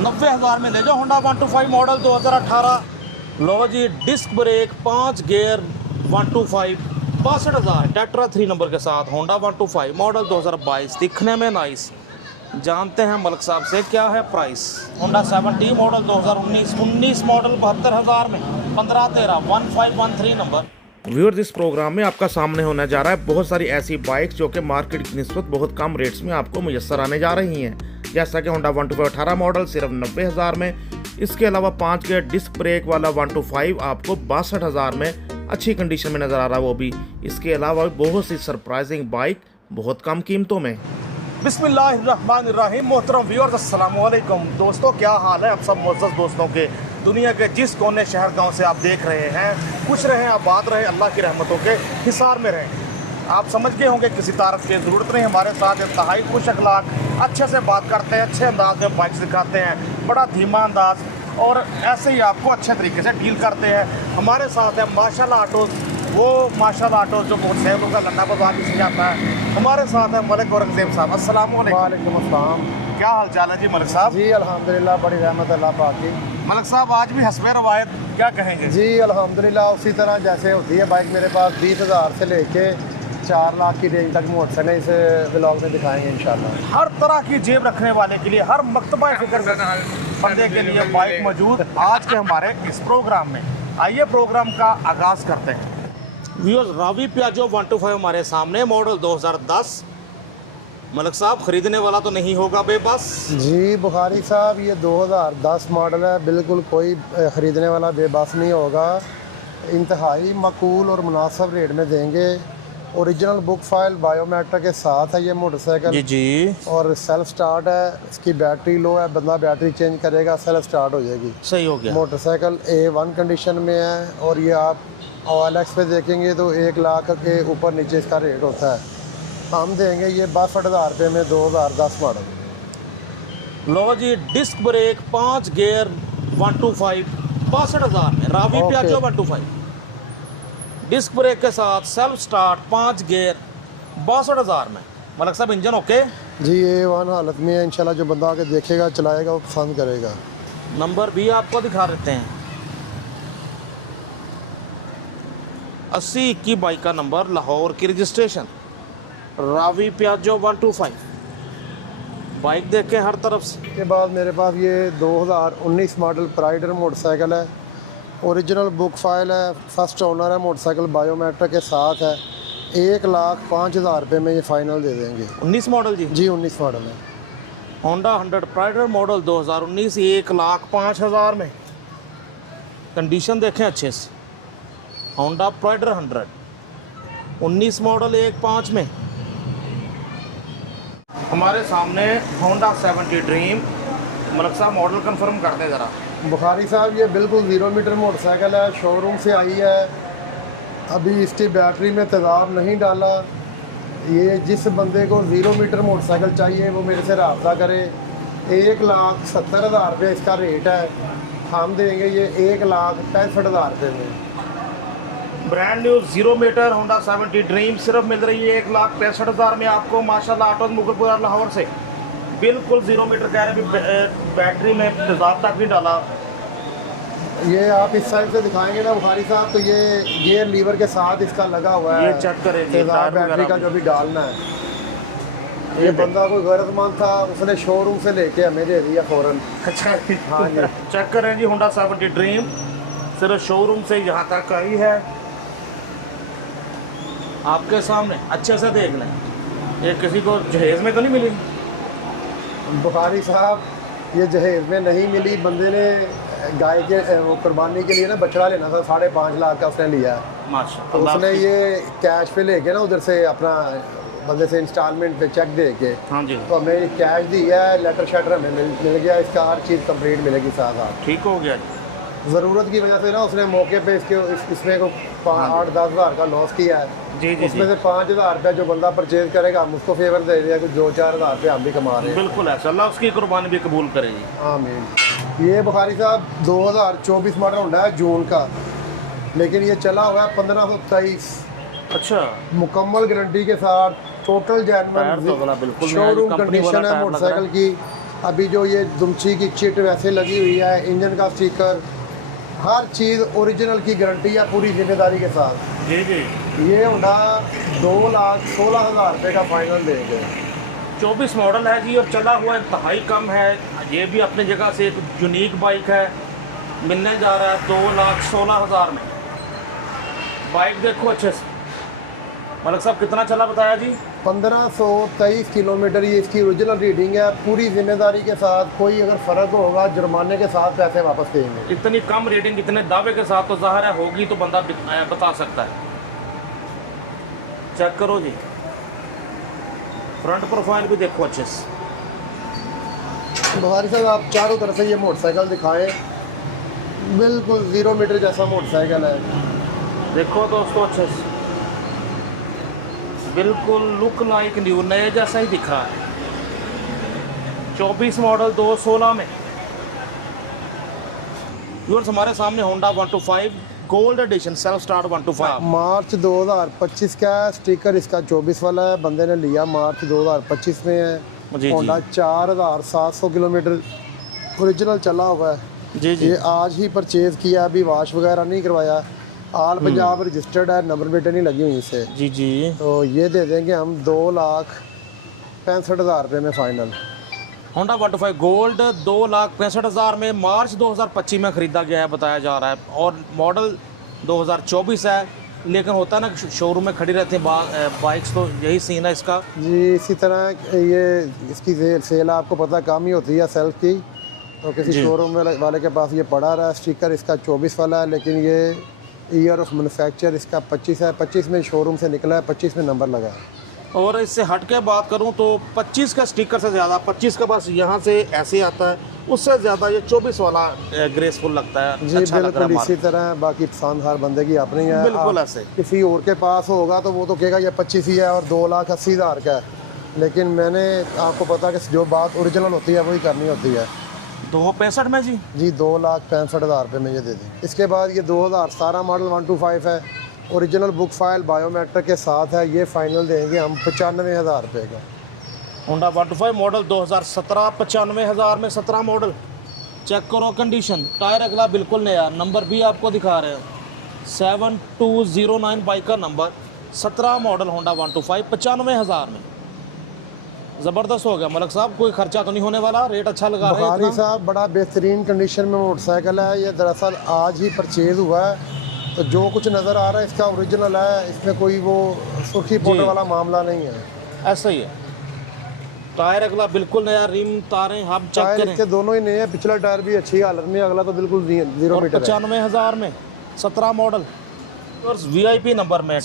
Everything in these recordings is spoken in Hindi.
90,000 में ले जाओ होंडा 125 मॉडल 2018। लो जी, डिस्क ब्रेक 5 गियर 125 62,000 टेट्रा 3 नंबर के साथ होंडा 125 मॉडल 2022, दिखने में नाइस। जानते हैं मलिक साहब से क्या है प्राइस। होंडा 70 मॉडल 2019 19 मॉडल 72,000 में 1513 1513 नंबर। व्यूअर्स, इस प्रोग्राम में आपका सामने होने जा रहा है बहुत सारी ऐसी बाइक्स जो कि मार्केट की निस्बत बहुत कम रेट्स में आपको मुयस्सर आने जा रही हैं। जैसा कि होंडा 125 18 मॉडल सिर्फ 90,000 में, इसके अलावा 5 गियर डिस्क ब्रेक वाला 125 आपको 62,000 में अच्छी कंडीशन में नज़र आ रहा है, वो भी। इसके अलावा बहुत सी सरप्राइजिंग बाइक बहुत कम कीमतों में। बिस्मिल्लाहिर्रहमानिर्रहीम। मोहतरम व्यूअर्स, अस्सलाम वालेकुम दोस्तों, क्या हाल है आप सब मुअज़्ज़ज़ दोस्तों के। दुनिया के जिस कोने शहर गांव से आप देख रहे हैं, खुश रहें, आबाद रहें, अल्लाह की रहमतों के हिसार में रहें। आप समझ गए होंगे किसी तारफ़ की ज़रूरत नहीं। हमारे साथ इंतहाई खुश अखलाक, अच्छे से बात करते हैं, अच्छे अंदाज में बाइक दिखाते हैं, बड़ा धीमा अंदाज, और ऐसे ही आपको अच्छे तरीके से डील करते हैं। हमारे साथ है माशाल्लाह ऑटोज़, वो माशाल्लाह ऑटोज़ जो मोटरसाइकिलों का लंडा बाजार भी जाता है। हमारे साथ है मलिक औरंगज़ेब साहब। अस्सलाम वालेकुम। अस्सलाम। क्या हाल चाल है जी मलिक साहब? जी अल्हम्दुलिल्लाह, बड़ी रहमत अल्लाह पाक की। मलिक साहब, आज भी हस्बे रवायत क्या कहेंगे? जी अल्हम्दुलिल्लाह, उसी तरह जैसे होती है बाइक मेरे पास 20,000 से लेके 4 लाख की रेंज तक मोटरसाइकिल इस व्लॉग में दिखाएंगे इंशाल्लाह। हर तरह की जेब रखने वाले के लिए, हर मकतबा फिक्र बंदे के लिए बाइक मौजूद आज के हमारे इस प्रोग्राम में। आइए प्रोग्राम का आगाज़ करते हैं। व्यूअर्स, रावी पियाजो 125 हमारे सामने, मॉडल 2010। मलिक साहब, ख़रीदने वाला तो नहीं होगा बेबस? जी बुखारी साहब, ये 2010 मॉडल है, बिल्कुल कोई ख़रीदने वाला बेबस नहीं होगा। इंतहाई माकूल और मुनासिब रेट में देंगे। ओरिजिनल बुक फाइल बायोमेट्रिक के साथ है ये मोटरसाइकिल। जी जी। और सेल्फ स्टार्ट है, इसकी बैटरी लो है, बंदा बैटरी चेंज करेगा सेल्फ स्टार्ट हो जाएगी। सही हो गया। मोटरसाइकिल A1 कंडीशन में है, और ये आप OLX पे देखेंगे तो 1 लाख के ऊपर नीचे इसका रेट होता है। हम देंगे ये 62,000 रुपये में 2010 मॉडल। लो जी, डिस्क ब्रेक 5 गियर 125 62,000 में, रावी पियाजो 125 डिस्क ब्रेक के साथ सेल्फ स्टार्ट 5 गियर 62,000 में। मलिक साहब, इंजन ओके? जी A1 हालत में है, इंशाल्लाह जो बंदा आके देखेगा चलाएगा वो पसंद करेगा। नंबर भी आपको दिखा देते हैं, 80 बाइक का नंबर, लाहौर की रजिस्ट्रेशन, रावी पियाजो 125। बाइक देखें हर तरफ से। के बाद मेरे पास ये 2019 मॉडल प्राइडर मोटरसाइकिल है, ओरिजिनल बुक फाइल है, फर्स्ट ओनर है, मोटरसाइकिल बायोमेट्रिक के साथ है। 1,05,000 रुपये में ये फाइनल दे देंगे। 19 मॉडल जी? जी 19 मॉडल है। होंडा 100 प्राइडर मॉडल 2019 1,05,000 में। कंडीशन देखें अच्छे से। होंडा प्राइडर 100 19 मॉडल 1,05 में। हमारे सामने होंडा 70 ड्रीम। मलिक साहब, मॉडल कंफर्म कर दें ज़रा। बुखारी साहब, ये बिल्कुल 0 मीटर मोटरसाइकिल है, शोरूम से आई है, अभी इसकी बैटरी में तेज़ाब नहीं डाला। ये जिस बंदे को 0 मीटर मोटरसाइकिल चाहिए वो मेरे से रब्ता करे। 1,70,000 रुपये इसका रेट है, हम देंगे ये 1,65,000 रुपये में। Brand new 0 meter Honda 70 Dream सिर्फ मिल रही है 1,65,000 में आपको। माशाल्लाह ऑटोज़ मुगलपुरा लाहौर से बिल्कुल 0 मीटर कह रहे हैं, बैटरी में तेज़ाब तक नहीं डाला। ये आप इस साइड से दिखाएंगे ना बुखारी साहब, तो ये गियर लीवर के साथ इसका लगा हुआ है। ये चेक करेंगे तेज़ाब बैटरी का जो भी डालना है। ये बंदा कोई गैरतमंद था, उसने शोरूम से लेके हमें दे दिया फ़ौरन। अच्छा, हाँ जी। चेक करें जी, होंडा 70 ड्रीम सिर्फ शोरूम से यहाँ तक आई है, आपके सामने। अच्छे से देख लें, ये किसी को जहेज़ में तो नहीं मिली? बुखारी साहब, ये जहेज़ में नहीं मिली, बंदे ने गाय के वो कुर्बानी के लिए ना बछड़ा लेना था, 5.5 लाख का उसने लिया। माशाल्लाह। तो उसने ये कैश पे लेके ना उधर से अपना बंदे से इंस्टॉलमेंट पे चेक दे के, हाँ जी, तो हमें कैश दिया है, लेटर शेटर हमें मिल गया, इसका हर चीज़ कंप्लीट मिलेगी साथ साथ। ठीक हो गया। ज़रूरत की वजह से ना उसने मौके पे इसमें को 8-10 हज़ार का लॉस किया है। जी जी उसमें जी। से 5,000 रुपया जो बंदा परचेज करेगा हम उसको फेवर दे दिया, कुछ 2-4 हज़ार रुपये हम भी कमा रहे हैं। बिल्कुल ऐसा, अल्लाह उसकी कुर्बानी भी कबूल करे जी। आमीन। ये बुखारी साहब 2024 मॉडल होंडा है जून का, लेकिन ये चला हुआ है 1523। अच्छा, मुकम्मल गारंटी के साथ, टोटल टायर तो वाला बिल्कुल शोरूम कंपनी वाला कंडीशन है टायर लग रहा मोटरसाइकिल की। अभी जो ये दुमची की चिट वैसे लगी हुई है, इंजन का स्टिकर, हर चीज़ ओरिजिनल की गारंटी है पूरी जिम्मेदारी के साथ। जी जी। ये होंडा 2,16,000 रुपये का फाइनल देंगे। 24 मॉडल है जी और चला हुआ इंतहाई कम है। ये भी अपनी जगह से एक यूनिक बाइक है, मिलने जा रहा है 2,16,000 में। बाइक देखो अच्छे से। मलिक साहब कितना चला बताया जी? 1523 किलोमीटर ये इसकी ओरिजिनल रीडिंग है, पूरी जिम्मेदारी के साथ। कोई अगर फ़र्क होगा जुर्माने के साथ पैसे वापस देंगे। इतनी कम रेटिंग इतने दावे के साथ तो ज़ाहिर है होगी तो बंदा बता सकता है। चेक करो जी, फ्रंट प्रोफाइल भी देखो अच्छे से। बुखारी साहब आप चारों तरफ से ये मोटरसाइकिल दिखाएं, बिल्कुल 0 मीटर जैसा मोटरसाइकिल है। देखो दोस्तों अच्छे से, बिल्कुल लुक लाइक न्यू, नए जैसा ही दिख रहा है। 24 मॉडल 216 में। व्यूअर्स हमारे सामने Honda 125 gold edition self start 125 मार्च 2025 का है, स्टिकर इसका 24 वाला है, बंदे ने लिया मार्च 2025 में है। जी होंडा 4,700 किलोमीटर ओरिजिनल चला हुआ है। जी जी। ये आज ही परचेज़ किया, अभी वॉश वगैरह नहीं करवाया, आल पंजाब रजिस्टर्ड है, नंबर प्लेटें नहीं लगी हुई इसे। जी जी। तो ये दे देंगे हम 2,65,000 रुपये में फ़ाइनल। होंडा 125 गोल्ड 2,65,000 में मार्च 2025 में ख़रीदा गया है बताया जा रहा है, और मॉडल 2024 है। लेकिन होता है ना शोरूम में खड़ी रहती हैं बाइक्स, तो यही सीन है इसका जी। इसी तरह ये इसकी सेल आपको पता कम ही होती है सेल्फ की, तो किसी शोरूम वाले के पास ये पड़ा रहा है। स्टिकर इसका 24 वाला है, लेकिन ये ईयर ऑफ मैन्युफैक्चर इसका 25 है। 25 में शोरूम से निकला है, 25 में नंबर लगा है। और इससे हट के बात करूं तो 25 का स्टिकर से ज़्यादा 25 का बस यहाँ से ऐसे आता है, उससे ज़्यादा ये 24 वाला ग्रेसफुल लगता है। जी अच्छा लग रहा बिल्कुल है। इसी तरह बाकी पसंद हर बंदे की अपनी है। बिल्कुल ऐसे किसी और के पास होगा तो वो तो कहेगा ये 25 ही है और 2,80,000 का है, लेकिन मैंने आपको पता कि जो बात ओरिजिनल होती है वही करनी होती है। 265 में जी। जी 2,65,000 रुपये में ये दे दें। इसके बाद ये 2017 मॉडल 125 है, ओरिजिनल बुक फाइल बायोमेट्रिक के साथ है। ये फाइनल देंगे हम 95,000 रुपये का। होंडा 125 मॉडल 2017 95,000 में। 17 मॉडल चेक करो कंडीशन, टायर अगला बिल्कुल नया, नंबर भी आपको दिखा रहे हैं 7209 बाइक का नंबर। 17 मॉडल होंडा 125 95,000 में। ज़बरदस्त हो गया मलिक साहब, कोई खर्चा तो नहीं होने वाला, रेट अच्छा लगा है बुखारी इतना? साहब बड़ा बेहतरीन कंडीशन में मोटरसाइकिल है। ये दरअसल आज ही परचेज़ हुआ है, तो जो कुछ नज़र आ रहा है इसका ओरिजिनल है, इसमें कोई वो सुर्खी पाउडर वाला मामला नहीं है। ऐसा ही है। टायर अगला बिल्कुल नया, रिम तारें हम चेक टायर करें। इसके दोनों ही नए हैं, पिछला टायर भी अच्छी हालत में, अगला तो बिल्कुल 0 और मीटर है। 95,000 में 17 मॉडल और VIP नंबर में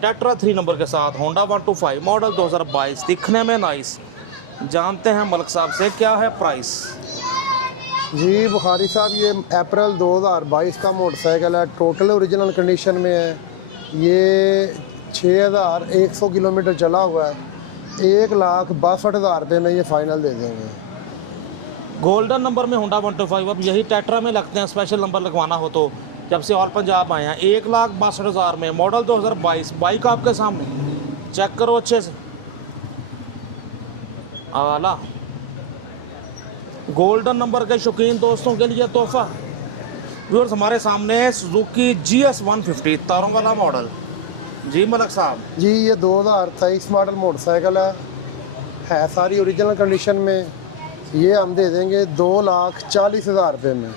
टेट्रा 3 नंबर के साथ होंडा 125 मॉडल 2022 दिखने में नाइस। जानते हैं मलिक साहब से क्या है प्राइस? जी बुखारी साहब ये अप्रैल 2022 का मोटरसाइकिल है, टोटल ओरिजिनल कंडीशन में है। ये 6,100 किलोमीटर चला हुआ है। 1,62,000 रुपये में ये फ़ाइनल दे देंगे। गोल्डन नंबर में होंडा 125 अब यही टेट्रा में लगते हैं, स्पेशल नंबर लगवाना हो तो। जब से ऑल पंजाब आए हैं 1,62,000 में मॉडल 2022 बाइक आपके सामने चेक करो अच्छे से। आला गोल्डन नंबर के शौकीन दोस्तों के लिए तोहफा। व्यूअर्स हमारे सामने सुजुकी GS 150 तारों वाला मॉडल। जी मलिक साहब जी ये 2023 मॉडल मोटरसाइकिल है सारी ओरिजिनल कंडीशन में। ये हम दे देंगे 2,40,000 रुपये में।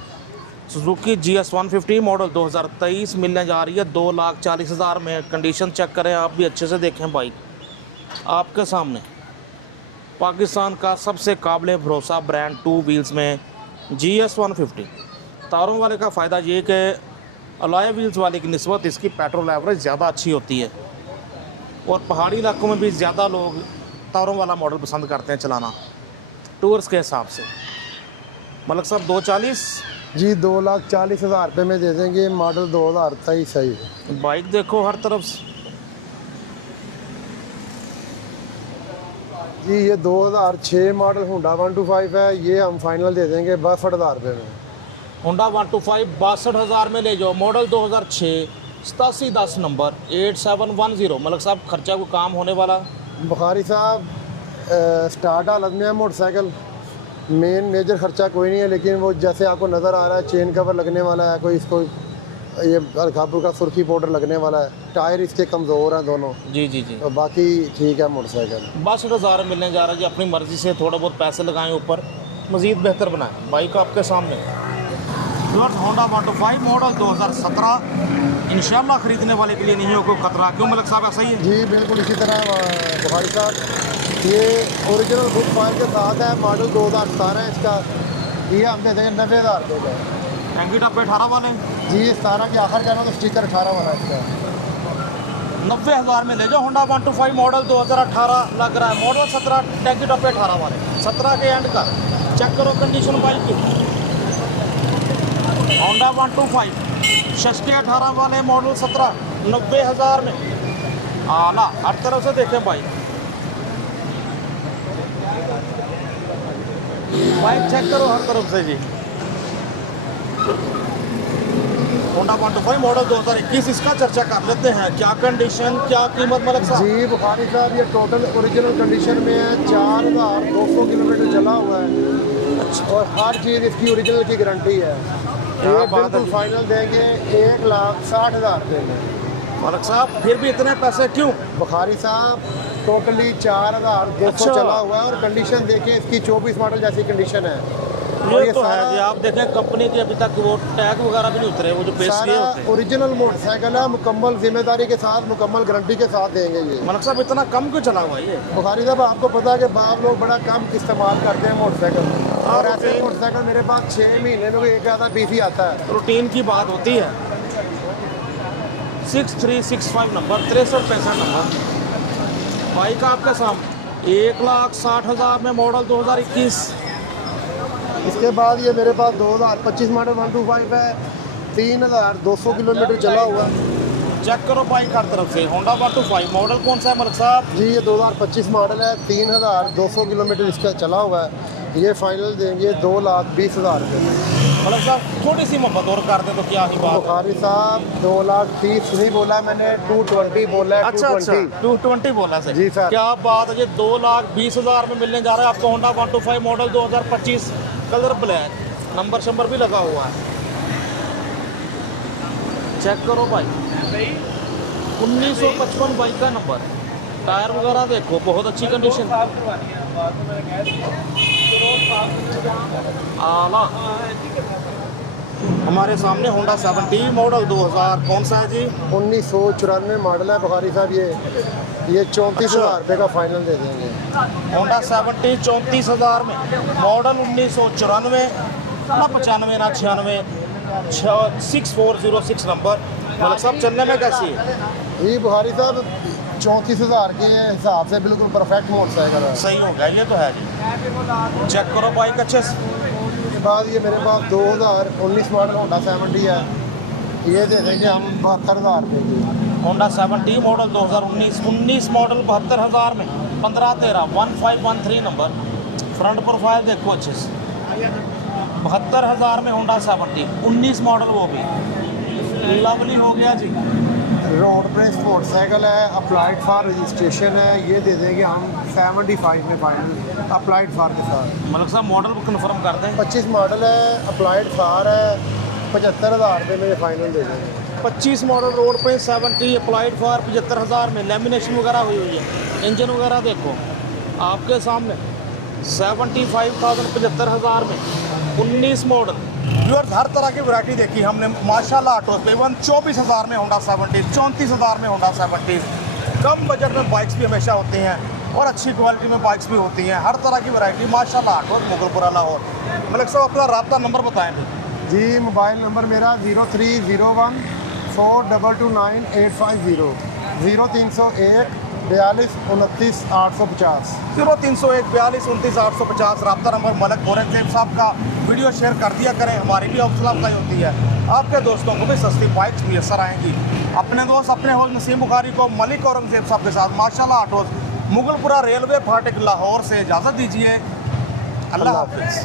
सुजुकी GS 150 मॉडल 2023 मिलने जा रही है 2,40,000 में। कंडीशन चेक करें आप भी अच्छे से देखें, बाइक आपके सामने। पाकिस्तान का सबसे काबिल भरोसा ब्रांड 2 व्हील्स में GS 150 तारों वाले का फ़ायदा ये कि अलॉय व्हील्स वाले की निस्बत इसकी पेट्रोल एवरेज ज़्यादा अच्छी होती है, और पहाड़ी इलाकों में भी ज़्यादा लोग तारों वाला मॉडल पसंद करते हैं चलाना टूर्स के हिसाब से। मलिक साहब 240 जी 2,40,000 रुपये में दे देंगे। मॉडल 2023 है ये। बाइक देखो हर तरफ से। जी ये 2006 मॉडल होंडा 125 है। ये हम फाइनल दे देंगे 62,000 रुपये में। होंडा 125 62,000 में ले जाओ। Model 2006 8710 number 8710। मलिक साहब खर्चा को काम होने वाला? बुखारी साहब स्टार्ट हालत में है मोटरसाइकिल, मेन मेजर खर्चा कोई नहीं है, लेकिन वो जैसे आपको नज़र आ रहा है चेन कवर लगने वाला है, कोई इसको ये अलकापुर का सुर्खी पाउडर लगने वाला है, टायर इसके कमज़ोर हैं दोनों, जी जी जी। तो बाकी ठीक है मोटरसाइकिल। 62,000 मिलने जा रहा है जी, अपनी मर्ज़ी से थोड़ा बहुत पैसे लगाएं ऊपर, मज़ीद बेहतर बनाएं। बाइक आपके सामने होंडा 125 मॉडल 2017 इंशाल्लाह ख़रीदने वाले के लिए नहीं हो कोई खतरा। क्यों मलिक साहब ऐसा ही है? जी बिल्कुल इसी तरह बुखारी साहब, ये ओरिजिनल बुक फाइल के साथ है, मॉडल 2017 है इसका, ये हम दे देंगे 90,000 रुपये का। टैंकी टप्पे 18 वाले जी 17 के आखिर का ना, तो स्टिकर 18 वाला है इसका। 90,000 में ले जाओ। होंडा 125 मॉडल 2018 लग रहा है, मॉडल 17, टैंकी टप्पे 18 वाले, 17 के एंड का। चेक करो कंडीशन बाइक की। होंडा 125 शशके 18 वाले, मॉडल 17, 90,000 में आला। हर तरफ से देखें बाइक चेक करो हर तरफ से जी। होंडा 125 मॉडल 2021, इसका चर्चा कर लेते हैं। क्या कंडीशन, क्या कीमत मलिक साहब? जी बुखारी साहब, ये टोटल ओरिजिनल कंडीशन में है, 4,200 किलोमीटर चला हुआ है और हर चीज़ इसकी ओरिजिनल की गारंटी है। ये बिल्कुल फाइनल देंगे 1,60,000 रुपये में। मलिक साहब फिर भी इतने पैसे क्यों? बुखारी साहब टोटली 4,200 अच्छा। चला हुआ है और कंडीशन देखिए इसकी 24 मॉडल जैसी कंडीशन है। ये तो है जी, आप देखें कंपनी की अभी तक वो टैग वगैरह भी नहीं उतरे, वो जो पेश किए होते हैं। ओरिजिनल मोटरसाइकिल है, मुकम्मल जिम्मेदारी के साथ, मुकम्मल गारंटी के साथ देंगे ये। मलिक साहब इतना कम क्यों चला हुआ ये? बुखारी साहब आपको पता है कि बाप लोग बड़ा कम इस्तेमाल करते हैं मोटरसाइकिल, और ऐसे मोटरसाइकिल मेरे पास 6 महीने में एक आधा पीसी आता है। रूटीन की बात होती है। 6365 नंबर, 6365 नंबर बाइक आपके सामने 1,60,000 में, मॉडल 2021। इसके बाद ये मेरे पास 2025 मॉडल 125 है, 3,200 किलोमीटर चला हुआ है। चेक करो बाइक हर तरफ से। होंडा 125 मॉडल कौन सा है मलिक साहब? जी ये 2025 मॉडल है, 3,200 किलोमीटर इसका चला हुआ है। ये फाइनल देंगे 2,20,000 रुपये में। मलिक साहब थोड़ी सी मोहब्बत और कर दे तो क्या ही बात है। बुखारी साहब 2,30,000 नहीं बोला मैंने, 220 बोला है। अच्छा 220 बोला सर जी सर। क्या बात है जी, 2,20,000 में मिलने जा रहा है आपको Honda 125 model 2025, colour black, number शंबर भी लगा हुआ है। चेक करो भाई, 1955 बाइक का नंबर, टायर वगैरह देखो बहुत अच्छी कंडीशन, आला। हमारे सामने होंडा 70 मॉडल 2000 कौन सा है जी? 1994 मॉडल है बुखारी साहब। ये 34,000 रुपये का फाइनल दे देंगे। होंडा 70 34,000 में, मॉडल 1994 ना 95 ना 96, 6406 नंबर। मलिक साहब चलने में कैसी है? जी बुखारी साहब 34,000 के हिसाब से बिल्कुल परफेक्ट मोटरसाइकिल है। सही हो गया, ये तो है जी। चेक करो बाइक अच्छे से। उसके बाद ये मेरे पास 2019 मॉडल होंडा 70 है, ये दे देंगे हम 72,000 रुपये की। होंडा 70 मॉडल 2019 मॉडल 72,000 में, 1513 1513 नंबर। फ्रंट प्रोफाइल देखो अच्छे से, 72,000 में होंडा 70 19 मॉडल, वो भी लवली हो गया जी। रोड प्रेस मोटरसाइकिल है, अप्लाइड फॉर रजिस्ट्रेशन है, ये दे देंगे हम 75 में फाइनल, अप्लाइड फॉर के साथ। मलिक साहब मॉडल कन्फर्म कर दें। 25 मॉडल है, अप्लाइड फॉर है, 75,000 रुपये में फाइनल दे देंगे। 25 मॉडल रोड पे 70 अप्लाइड फॉर 75,000 में, लेमिनेशन वगैरह हुई हुई है, इंजन वगैरह देखो आपके सामने। 75,000 75,000 में 19 मॉडल। व्यूअर्स हर तरह की वैरायटी देखी हमने माशाल्लाह ऑटो पे। 24,000 में होंडा 70, 34,000 में होंडा 70। कम बजट में बाइक्स भी हमेशा होती हैं और अच्छी क्वालिटी में बाइक्स भी होती हैं। हर तरह की वैरायटी माशाल्लाह ऑटो, मुगलपुरा लाहौर। मलिक साहब अपना रब्ता नंबर बताएँ जी मोबाइल नंबर मेरा 0301 422 850, 0301 42 29 850। 0301 42 29 850 रब्ता नंबर। मलिक औरंगजेब साहब का वीडियो शेयर कर दिया करें, हमारी भी हौसला अफजाई होती है, आपके दोस्तों को भी सस्ती बाइक्स मैसर आएंगी। अपने दोस्त अपने होस्ट नसीम बुखारी को मलिक औरंगजेब साहब के साथ माशाल्लाह ऑटोज़ मुगलपुरा रेलवे फाटक लाहौर से इजाज़त दीजिए। अल्लाह हाफिज़।